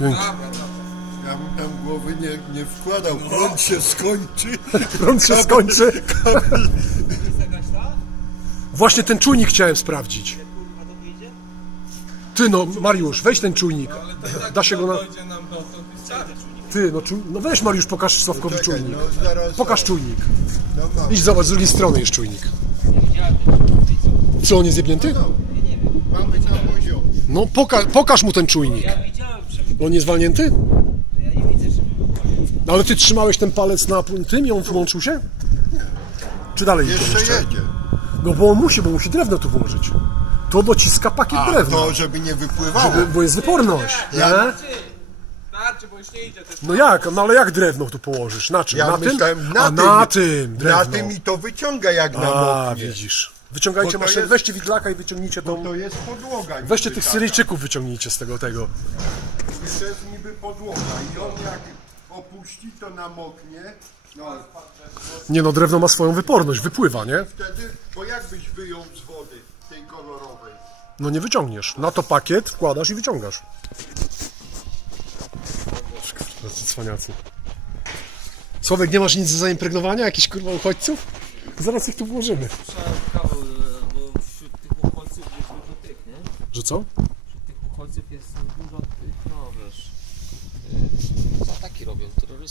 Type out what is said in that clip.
Dzięki. Ja bym tam głowy nie, nie wkładał, prąd się skończy. Prąd się skończy. Właśnie ten czujnik chciałem sprawdzić. Kurwa to wyjdzie? Ty no, Mariusz, weź ten czujnik. Tak Da się go na... Ty, no, czu... no weź Mariusz, pokaż Sławkowi czujnik. no. Pokaż czujnik. No. Idź zobacz, z drugiej strony jest czujnik. Co, on jest zjebnięty? Ja nie wiem. Mam być na poziomie. No poka pokaż mu ten czujnik. On jest walnięty? No ale ty trzymałeś ten palec na tym i on włączył się? Czy dalej idzie Jeszcze jedzie. No bo on musi, bo musi drewno tu włożyć. To dociska pakiet A drewna. to, żeby nie wypływało. Żeby, bo jest wyporność, nie? Ja- bo już nie idzie. To jest No jak? No ale jak drewno tu położysz? Na czym? Ja na tym? myślałem na A tym. na tym drewno. Na tym i to wyciąga jak A, namoknie. widzisz. Wyciągajcie maszynę, jest- weźcie widlaka i wyciągnijcie tą... To jest podłoga. Weźcie tych taka. Syryjczyków wyciągnijcie z tego tego. To jest niby podłoga i on jak opuści to namoknie. No Nie no, drewno ma swoją wyporność, wypływa, nie? wtedy, bo jakbyś wyjął z wody tej kolorowej. No nie wyciągniesz. Na to pakiet wkładasz i wyciągasz. Tacy cwaniacy. Sławek, nie masz nic do zaimpregnowania? Jakichś kurwa uchodźców? Zaraz ich tu włożymy. Słyszałem kawał, e, bo wśród tych uchodźców jest dużo tych, nie? Że co? Wśród tych uchodźców jest dużo tych, no wiesz... Co ataki robią, terrorystów.